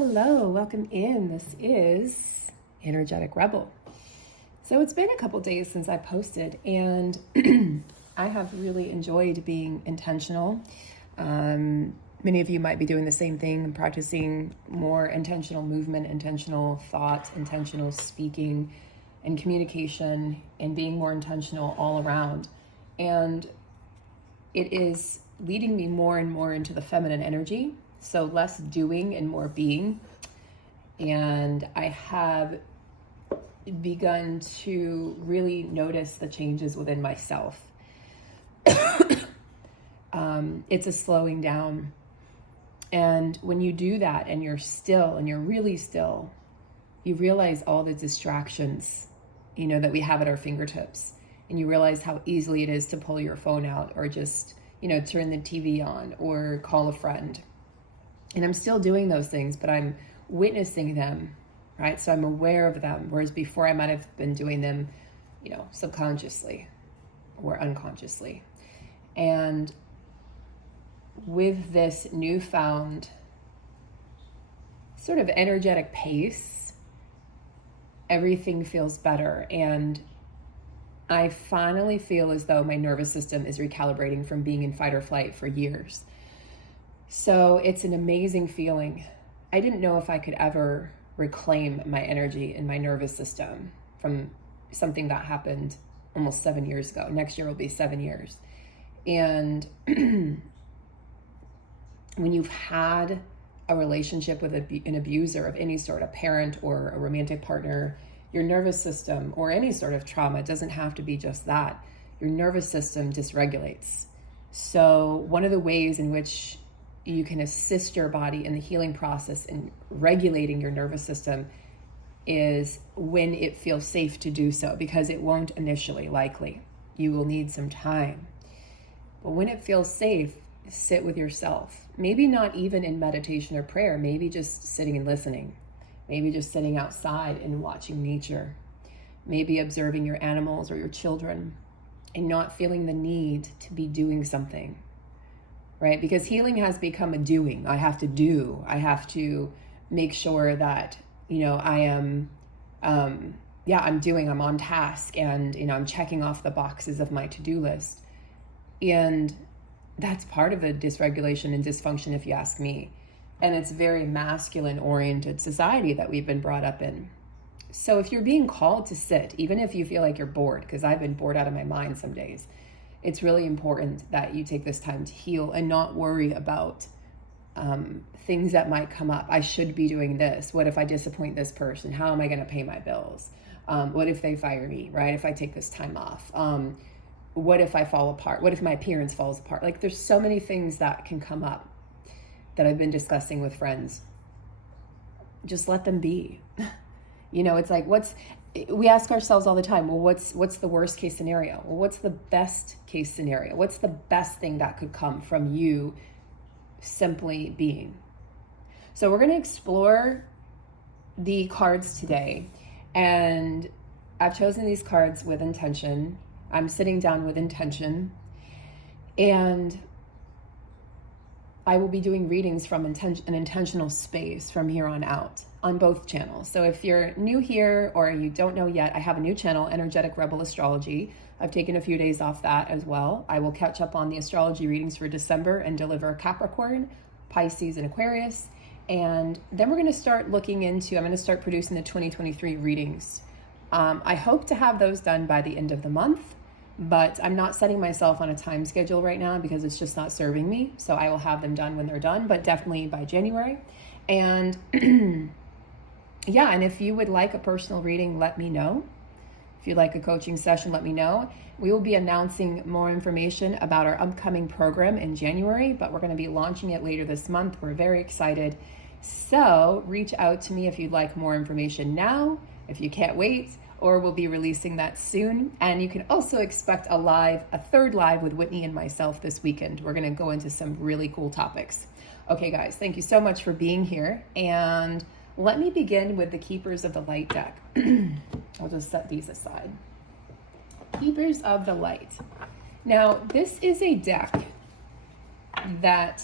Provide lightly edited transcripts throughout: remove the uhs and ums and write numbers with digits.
Hello, welcome in. This is Energetic Rebel. So it's been a couple days since I posted, and I have really enjoyed being intentional. Many of you might be doing the same thing and practicing more intentional movement, intentional thought, intentional speaking and communication, and being more intentional all around. And it is leading me more and more into the feminine energy. So less doing and more being. And I have begun to really notice the changes within myself. It's a slowing down. And when you do that and you're still and you're really still, you realize all the distractions, that we have at our fingertips. And you realize how easily it is to pull your phone out or just, turn the TV on or call a friend. And I'm still doing those things, but I'm witnessing them, right? So I'm aware of them, whereas before I might have been doing them, subconsciously or unconsciously. And with this newfound sort of energetic pace, everything feels better. And I finally feel as though my nervous system is recalibrating from being in fight or flight for years. So it's an amazing feeling. I didn't know if I could ever reclaim my energy in my nervous system from something that happened almost 7 years ago. Next year will be 7 years. And when you've had a relationship with an abuser of any sort, a parent or a romantic partner, your nervous system, or any sort of trauma, it doesn't have to be just that, your nervous system dysregulates. So one of the ways in which you can assist your body in the healing process in regulating your nervous system is when it feels safe to do so, because it won't initially, likely. You will need some time. But when it feels safe, sit with yourself. Maybe not even in meditation or prayer, maybe just sitting and listening. Maybe just sitting outside and watching nature. Maybe observing your animals or your children and not feeling the need to be doing something. Right? Because healing has become a doing. I have to do. I have to make sure that, I am, I'm doing, I'm on task, and, I'm checking off the boxes of my to-do list. And that's part of the dysregulation and dysfunction, if you ask me. And it's very masculine-oriented society that we've been brought up in. So if you're being called to sit, even if you feel like you're bored, because I've been bored out of my mind some days, it's really important that you take this time to heal and not worry about things that might come up. I should be doing this. What if I disappoint this person? How am I going to pay my bills? What if they fire me, right? If I take this time off? What if I fall apart? What if my appearance falls apart? Like, there's so many things that can come up that I've been discussing with friends. Just let them be. It's like, we ask ourselves all the time, well, what's the worst case scenario? Well, what's the best case scenario? What's the best thing that could come from you simply being? So we're going to explore the cards today. And I've chosen these cards with intention. I'm sitting down with intention. And I will be doing readings from an intentional space from here on out on both channels. So if you're new here or you don't know yet, I have a new channel, Energetic Rebel Astrology. I've taken a few days off that as well. I will catch up on the astrology readings for December and deliver Capricorn, Pisces, and Aquarius. And then we're going to start I'm going to start producing the 2023 readings. I hope to have those done by the end of the month. But I'm not setting myself on a time schedule right now because it's just not serving me. So I will have them done when they're done, but definitely by January. And and if you would like a personal reading, let me know. If you'd like a coaching session, let me know. We will be announcing more information about our upcoming program in January, but we're going to be launching it later this month. We're very excited. So reach out to me if you'd like more information now, if you can't wait, or we'll be releasing that soon. And you can also expect a third live with Whitney and myself this weekend. We're going to go into some really cool topics. Okay, guys, thank you so much for being here. And let me begin with the Keepers of the Light deck. I'll just set these aside. Keepers of the Light. Now, this is a deck that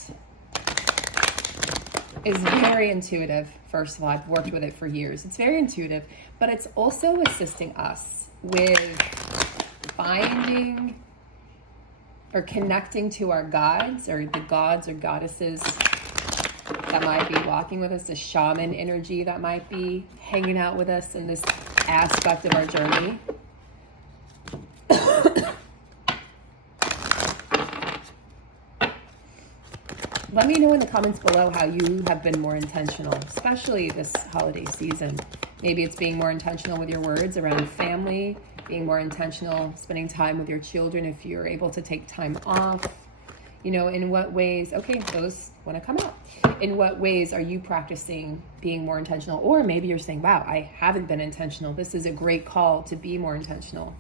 is very intuitive. First of all, I've worked with it for years. It's very intuitive, but it's also assisting us with finding or connecting to our gods, or the gods or goddesses that might be walking with us, the shaman energy that might be hanging out with us in this aspect of our journey. Let me know in the comments below how you have been more intentional, especially this holiday season. Maybe it's being more intentional with your words around family, being more intentional, spending time with your children if you're able to take time off. You know, in what ways, okay, those want to come out. In what ways are you practicing being more intentional? Or maybe you're saying, wow, I haven't been intentional. This is a great call to be more intentional.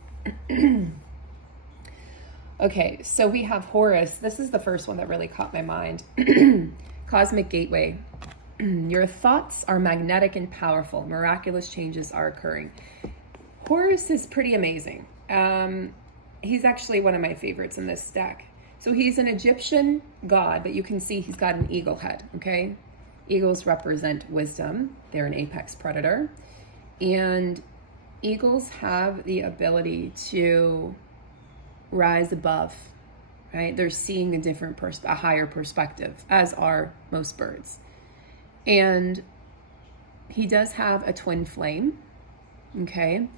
Okay, so we have Horus. This is the first one that really caught my mind. Cosmic Gateway. Your thoughts are magnetic and powerful. Miraculous changes are occurring. Horus is pretty amazing. He's actually one of my favorites in this deck. So he's an Egyptian god, but you can see he's got an eagle head, okay? Eagles represent wisdom. They're an apex predator. And eagles have the ability to rise above, right? They're seeing a higher perspective, as are most birds. And he does have a twin flame, okay?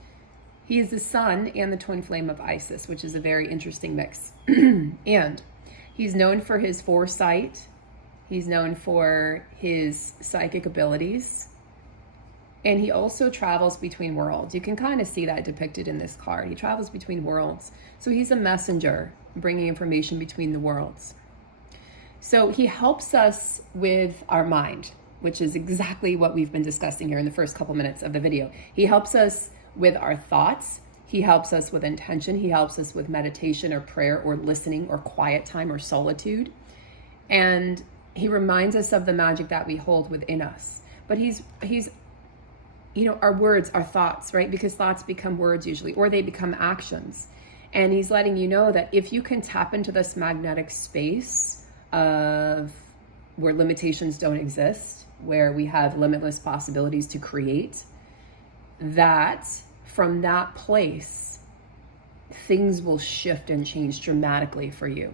He is the sun and the twin flame of Isis, which is a very interesting mix. And he's known for his foresight. He's known for his psychic abilities. And he also travels between worlds. You can kind of see that depicted in this card. He travels between worlds. So he's a messenger bringing information between the worlds. So he helps us with our mind, which is exactly what we've been discussing here in the first couple minutes of the video. He helps us with our thoughts. He helps us with intention. He helps us with meditation or prayer or listening or quiet time or solitude. And he reminds us of the magic that we hold within us. But he's you know, our words, our thoughts, right? Because thoughts become words usually, or they become actions. And he's letting you know that if you can tap into this magnetic space of where limitations don't exist, where we have limitless possibilities to create, that from that place, things will shift and change dramatically for you.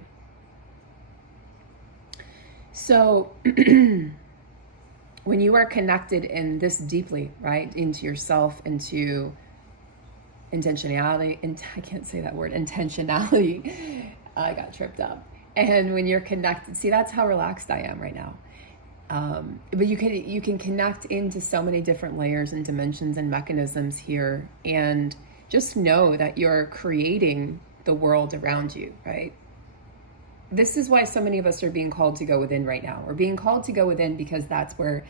So when you are connected in this deeply, right, into yourself, into intentionality, I can't say that word, intentionality, I got tripped up. And when you're connected, see, that's how relaxed I am right now. But you can connect into so many different layers and dimensions and mechanisms here, and just know that you're creating the world around you, right? This is why so many of us are being called to go within right now. We're being called to go within because that's where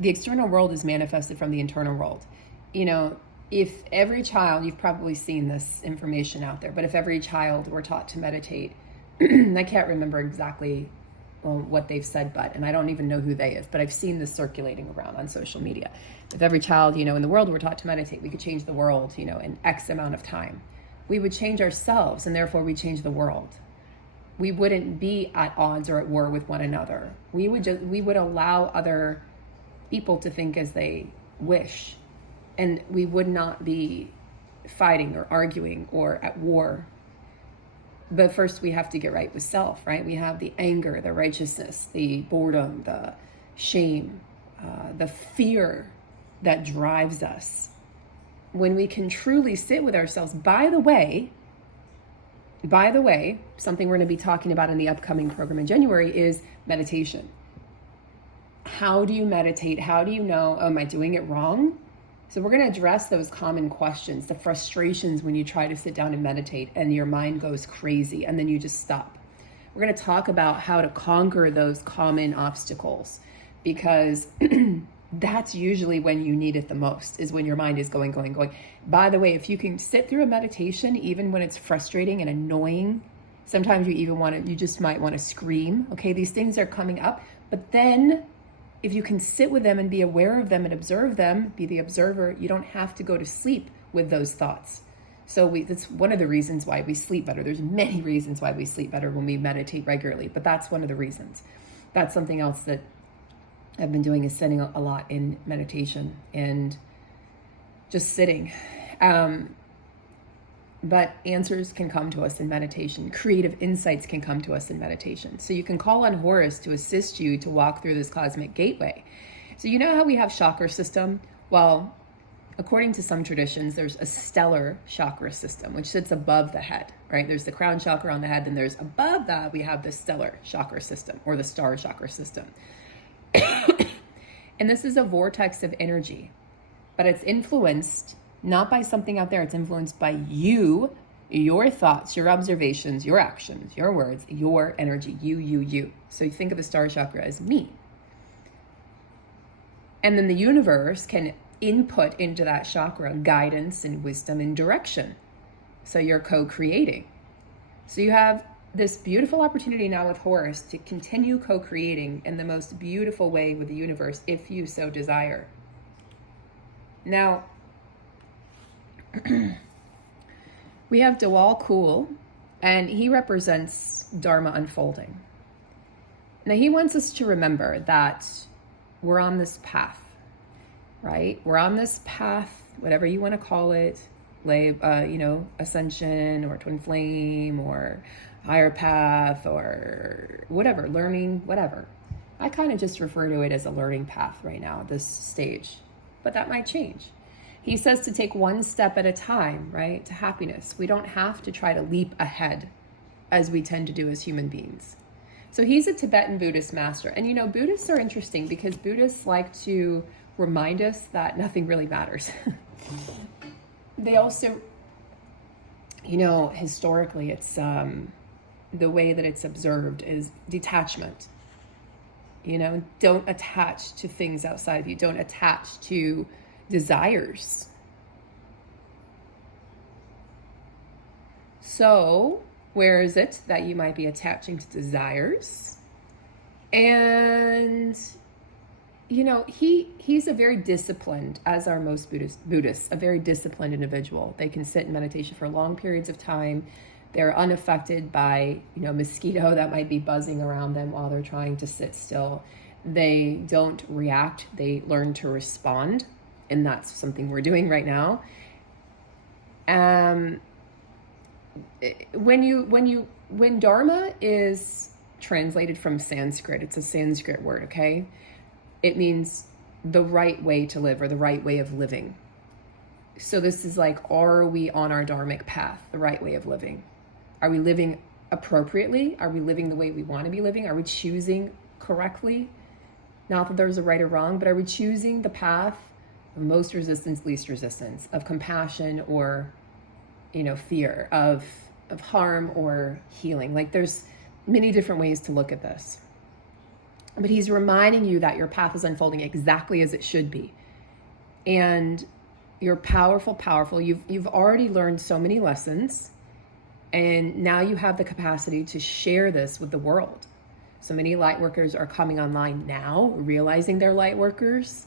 the external world is manifested from the internal world. You know, if every child, you've probably seen this information out there, but if every child were taught to meditate, I can't remember exactly what they've said, and I don't even know who they is, but I've seen this circulating around on social media. If every child, you know, in the world were taught to meditate, we could change the world, you know, in X amount of time. We would change ourselves, and therefore we change the world. We wouldn't be at odds or at war with one another. We would allow other people to think as they wish, and we would not be fighting or arguing or at war. But first we have to get right with self, right? We have the anger, the righteousness, the boredom, the shame, the fear that drives us. When we can truly sit with ourselves, by the way, something we're going to be talking about in the upcoming program in January is meditation. How do you meditate? How do you know, oh, am I doing it wrong? So we're going to address those common questions, the frustrations when you try to sit down and meditate and your mind goes crazy and then you just stop. We're going to talk about how to conquer those common obstacles, because that's usually when you need it the most, is when your mind is going. By the way, if you can sit through a meditation, even when it's frustrating and annoying, sometimes you just might want to scream. Okay, these things are coming up, but then if you can sit with them and be aware of them and observe them, be the observer, you don't have to go to sleep with those thoughts. So that's one of the reasons why we sleep better. There's many reasons why we sleep better when we meditate regularly, but that's one of the reasons. That's something else that I've been doing is sitting a lot in meditation and just sitting. But answers can come to us in meditation. Creative insights can come to us in meditation. So you can call on Horus to assist you to walk through this cosmic gateway. So you know how we have chakra system? Well, according to some traditions, there's a stellar chakra system, which sits above the head, right? There's the crown chakra on the head, then there's above that, we have the stellar chakra system or the star chakra system. And this is a vortex of energy, but it's influenced not by something out there. It's influenced by you, your thoughts, your observations, your actions, your words, your energy, you. So you think of the star chakra as me. And then the universe can input into that chakra guidance and wisdom and direction. So you're co-creating. So you have this beautiful opportunity now with Horus to continue co-creating in the most beautiful way with the universe if you so desire. Now, we have Dawal Kul, and he represents Dharma unfolding. Now, he wants us to remember that we're on this path, right? We're on this path, whatever you want to call it, ascension or twin flame or higher path or whatever, learning, whatever. I kind of just refer to it as a learning path right now at this stage, but that might change. He says to take one step at a time, right, to happiness. We don't have to try to leap ahead as we tend to do as human beings. So he's a Tibetan Buddhist master. And Buddhists are interesting because Buddhists like to remind us that nothing really matters. They also, historically, it's the way that it's observed is detachment. Don't attach to things outside of you. Don't attach to desires. So, where is it that you might be attaching to desires? And, he's a very disciplined, as are most Buddhists, a very disciplined individual. They can sit in meditation for long periods of time. They're unaffected by, mosquito that might be buzzing around them while they're trying to sit still. They don't react. They learn to respond. And that's something we're doing right now. When Dharma is translated from Sanskrit, it's a Sanskrit word, okay? It means the right way to live or the right way of living. So this is like, are we on our dharmic path, the right way of living? Are we living appropriately? Are we living the way we want to be living? Are we choosing correctly? Not that there's a right or wrong, but are we choosing the path of most resistance, least resistance, of compassion or, fear, of harm or healing? Like there's many different ways to look at this. But he's reminding you that your path is unfolding exactly as it should be. And you're powerful. You've already learned so many lessons. And now you have the capacity to share this with the world. So many light workers are coming online now, realizing they're light workers,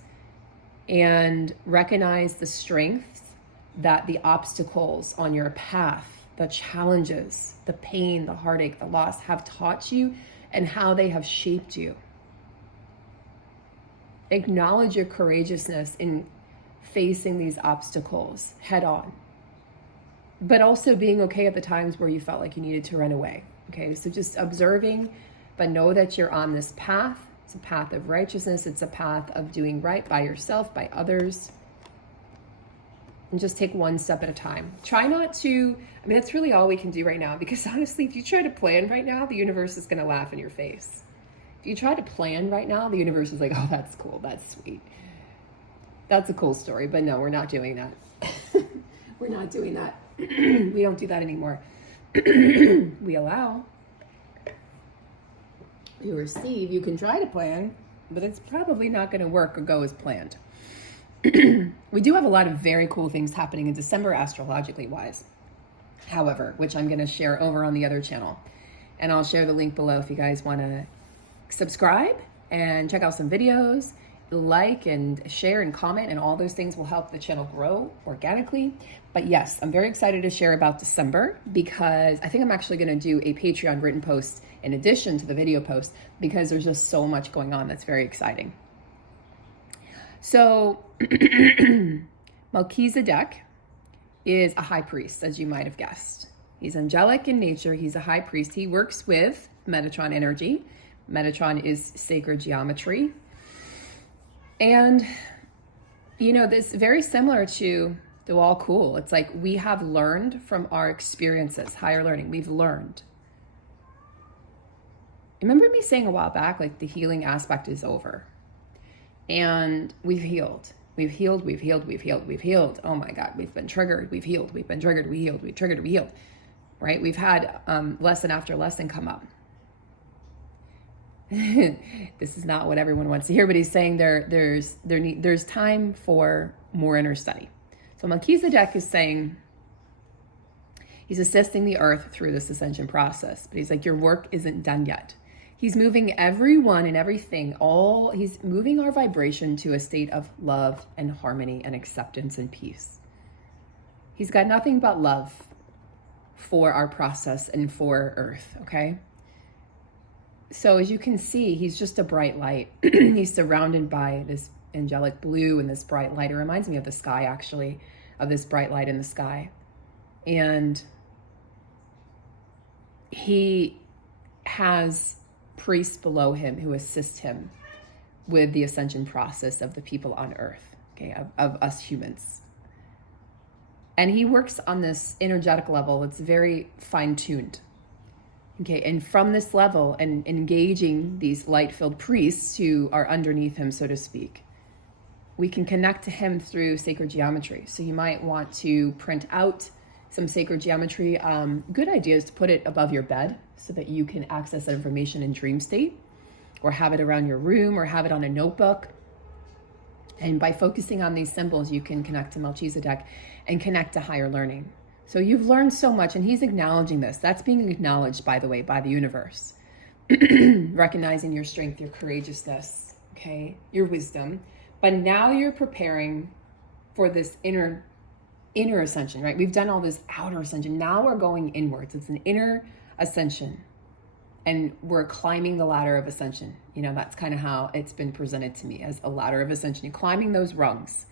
and recognize the strength that the obstacles on your path, the challenges, the pain, the heartache, the loss have taught you and how they have shaped you. Acknowledge your courageousness in facing these obstacles head on, but also being okay at the times where you felt like you needed to run away. Okay, so just observing, but know that you're on this path. It's a path of righteousness. It's a path of doing right by yourself, by others. And just take one step at a time. Try not to, that's really all we can do right now, because honestly, if you try to plan right now, the universe is going to laugh in your face. If you try to plan right now, the universe is like, oh, that's cool. That's sweet. That's a cool story. But no, we're not doing that. We're not doing that. We don't do that anymore. We allow. You receive. You can try to plan, but it's probably not going to work or go as planned. We do have a lot of very cool things happening in December, astrologically wise, however, which I'm going to share over on the other channel. And I'll share the link below if you guys want to subscribe and check out some videos, like and share and comment, and all those things will help the channel grow organically. But yes, I'm very excited to share about December, because I think I'm actually going to do a Patreon written post in addition to the video post, because there's just so much going on that's very exciting. So Melchizedek is a high priest, as you might have guessed. He's angelic in nature. He's a high priest. He works with Metatron energy. Metatron is sacred geometry. And, you know, this is very similar to the all cool. It's like we have learned from our experiences, higher learning. We've learned. Remember me saying a while back, like the healing aspect is over. And we've healed. We've healed, we've healed, we've healed, we've healed. Oh my God, we've been triggered, we've healed, we've been triggered, we healed, we've triggered, we healed. Right? We've had lesson after lesson come up. This is not what everyone wants to hear, but he's saying there's time for more inner study. So Melchizedek is saying he's assisting the earth through this ascension process, but he's like, your work isn't done yet. He's moving everyone and everything, he's moving our vibration to a state of love and harmony and acceptance and peace. He's got nothing but love for our process and for Earth, okay? So as you can see, he's just a bright light. He's surrounded by this angelic blue and this bright light. It reminds me of the sky, actually, of this bright light in the sky. And he has priests below him who assist him with the ascension process of the people on Earth, okay, of us humans. And he works on this energetic level. It's very fine-tuned. Okay, and from this level and engaging these light-filled priests who are underneath him, so to speak, we can connect to him through sacred geometry. So you might want to print out some sacred geometry. Good idea is to put it above your bed so that you can access that information in dream state, or have it around your room, or have it on a notebook. And by focusing on these symbols, you can connect to Melchizedek and connect to higher learning. So you've learned so much, and he's acknowledging this. That's being acknowledged, by the way, by the universe. Recognizing your strength, your courageousness, okay, your wisdom. But now you're preparing for this inner ascension, right? We've done all this outer ascension. Now we're going inwards. It's an inner ascension. And we're climbing the ladder of ascension. You know, that's kind of how it's been presented to me, as a ladder of ascension. You're climbing those rungs.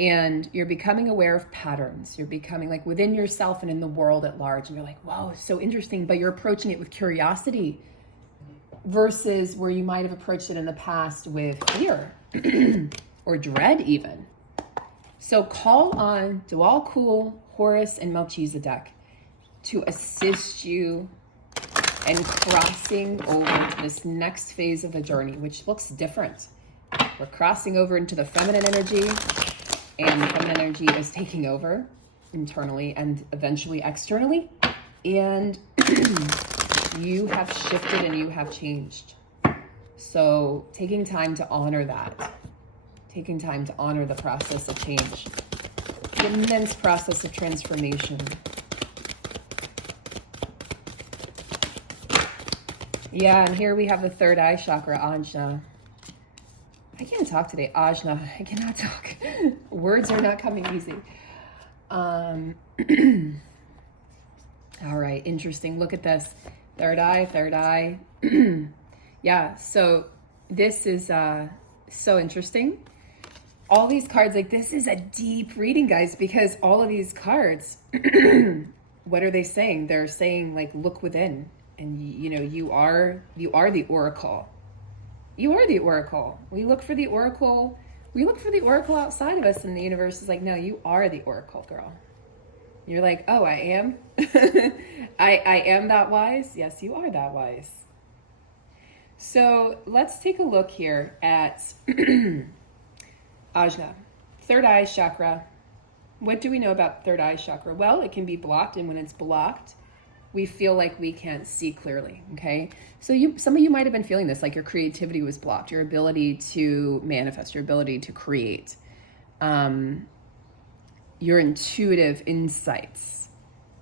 And you're becoming aware of patterns. You're becoming like within yourself and in the world at large. And you're like, wow, it's so interesting. But you're approaching it with curiosity versus where you might have approached it in the past with fear or dread even. So call on Dual Cool, Horus, and Melchizedek to assist you in crossing over to this next phase of the journey, which looks different. We're crossing over into the feminine energy. And the feminine energy is taking over internally and eventually externally. And you have shifted and you have changed. So taking time to honor that. Taking time to honor the process of change. The immense process of transformation. Yeah, and here we have the third eye chakra, Ajna. I can't talk today. Ajna. I cannot talk. Words are not coming easy. All right. Interesting. Look at this. Third eye, third eye. Yeah. So this is so interesting. All these cards, like this is a deep reading, guys, because all of these cards, what are they saying? They're saying like, look within, and you know, you are the oracle. You are the oracle. We look for the oracle. We look for the oracle outside of us, and the universe is like, no, you are the oracle, girl. You're like, oh, I am? I am that wise? Yes, you are that wise. So let's take a look here at Ajna, third eye chakra. What do we know about third eye chakra? Well, it can be blocked, and when it's blocked, we feel like we can't see clearly, okay? So some of you might have been feeling this, like your creativity was blocked, your ability to manifest, your ability to create, your intuitive insights,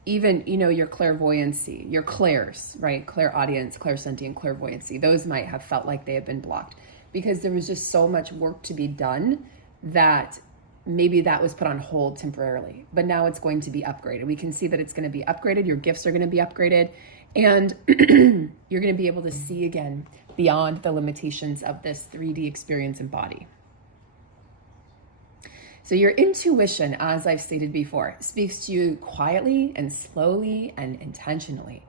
even, you know, your clairvoyancy, your clairs, right? Clairaudience, clairsentient, clairvoyancy. Those might have felt like they have been blocked because there was just so much work to be done that maybe that was put on hold temporarily, but now it's going to be upgraded. We can see that it's going to be upgraded. Your gifts are going to be upgraded, and you're going to be able to see again beyond the limitations of this 3D experience and body. So your intuition, as I've stated before, speaks to you quietly and slowly and intentionally.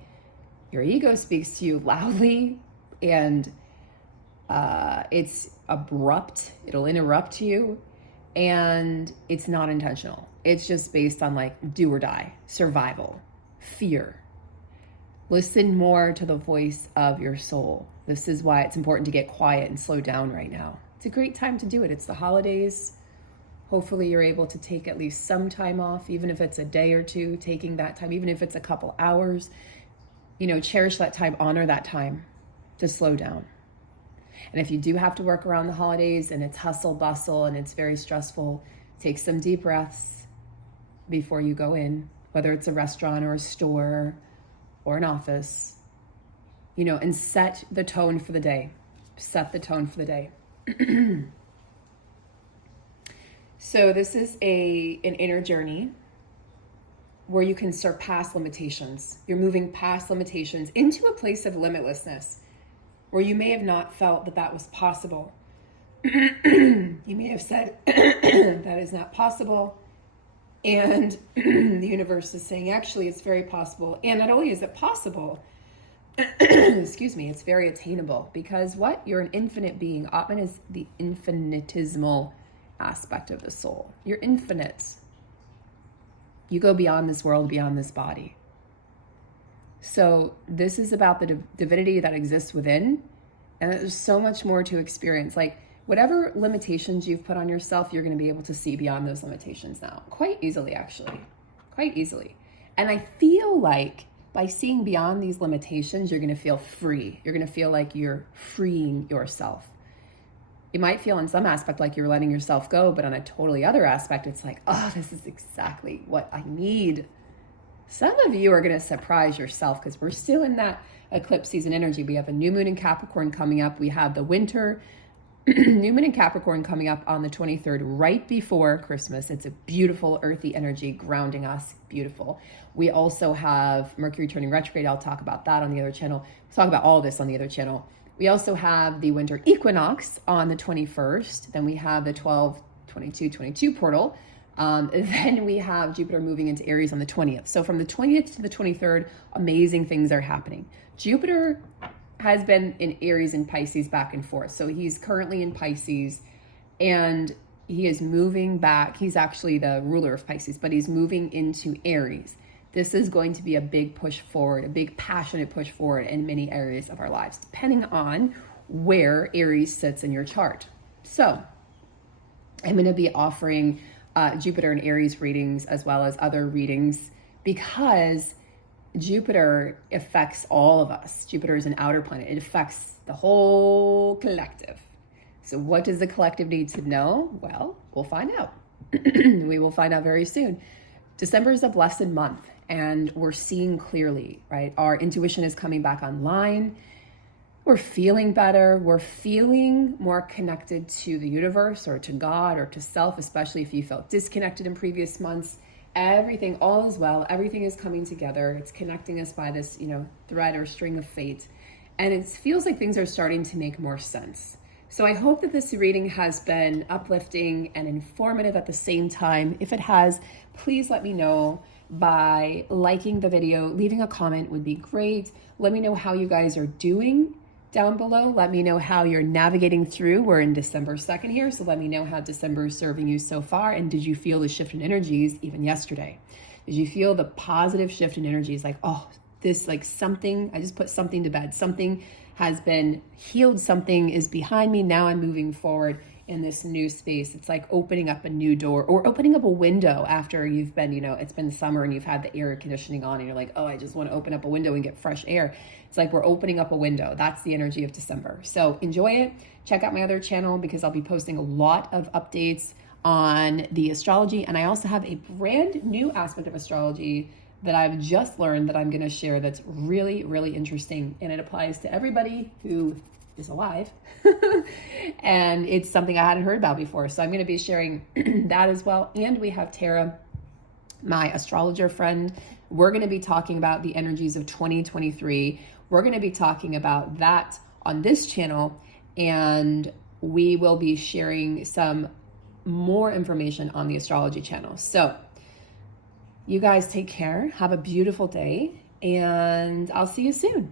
Your ego speaks to you loudly, and it's abrupt. It'll interrupt you, and it's not intentional. It's just based on like do or die, survival, fear. Listen more to the voice of your soul. This is why it's important to get quiet and slow down right now. It's a great time to do it. It's the holidays. Hopefully you're able to take at least some time off, even if it's a day or two, taking that time, even if it's a couple hours, cherish that time, honor that time to slow down. And if you do have to work around the holidays and it's hustle bustle and it's very stressful, take some deep breaths before you go in, whether it's a restaurant or a store or an office, and set the tone for the day. Set the tone for the day. So this is an inner journey where you can surpass limitations. You're moving past limitations into a place of limitlessness where you may have not felt that was possible. You may have said, that is not possible. And the universe is saying, actually, it's very possible. And not only is it possible, excuse me, it's very attainable. Because what? You're an infinite being. Atman is the infinitesimal aspect of the soul. You're infinite. You go beyond this world, beyond this body. So this is about the divinity that exists within, and there's so much more to experience. Like whatever limitations you've put on yourself, you're going to be able to see beyond those limitations now, quite easily, actually, quite easily. And I feel like by seeing beyond these limitations, you're going to feel free. You're going to feel like you're freeing yourself. You might feel in some aspect like you're letting yourself go, but on a totally other aspect, it's like, oh, this is exactly what I need. Some of you are going to surprise yourself because we're still in that eclipse season energy. We have a new moon in Capricorn coming up. We have the winter new moon in Capricorn coming up on the 23rd, right before Christmas. It's a beautiful earthy energy grounding us. Beautiful. We also have Mercury turning retrograde. I'll talk about that on the other channel. We'll talk about all this on the other channel. We also have the winter equinox on the 21st. Then we have the 12-22-22 portal. Then we have Jupiter moving into Aries on the 20th. So from the 20th to the 23rd, amazing things are happening. Jupiter has been in Aries and Pisces back and forth. So he's currently in Pisces and he is moving back. He's actually the ruler of Pisces, but he's moving into Aries. This is going to be a big push forward, a big passionate push forward in many areas of our lives, depending on where Aries sits in your chart. So I'm going to be offering Jupiter and Aries readings as well as other readings because Jupiter affects all of us. Jupiter is an outer planet. It affects the whole collective. So what does the collective need to know? Well, we'll find out. We will find out very soon. December is a blessed month and we're seeing clearly, right? Our intuition is coming back online. We're feeling better. We're feeling more connected to the universe or to God or to self, especially if you felt disconnected in previous months. Everything, all is well. Everything is coming together. It's connecting us by this, thread or string of fate. And it feels like things are starting to make more sense. So I hope that this reading has been uplifting and informative at the same time. If it has, please let me know by liking the video. Leaving a comment would be great. Let me know how you guys are doing down below. Let me know how you're navigating through. We're in December 2nd here, so let me know how December is serving you so far. And did you feel the shift in energies even yesterday? Did you feel the positive shift in energies? Like, oh, this like something, I just put something to bed. Something has been healed. Something is behind me. Now I'm moving forward in this new space. It's like opening up a new door or opening up a window after you've been, it's been summer and you've had the air conditioning on and you're like, oh, I just want to open up a window and get fresh air. It's like we're opening up a window. That's the energy of December. So enjoy it. Check out my other channel because I'll be posting a lot of updates on the astrology. And I also have a brand new aspect of astrology that I've just learned that I'm going to share that's really, really interesting. And it applies to everybody who is alive. And it's something I hadn't heard about before. So I'm going to be sharing that as well. And we have Tara, my astrologer friend. We're going to be talking about the energies of 2023. We're going to be talking about that on this channel. And we will be sharing some more information on the astrology channel. So you guys take care, have a beautiful day, and I'll see you soon.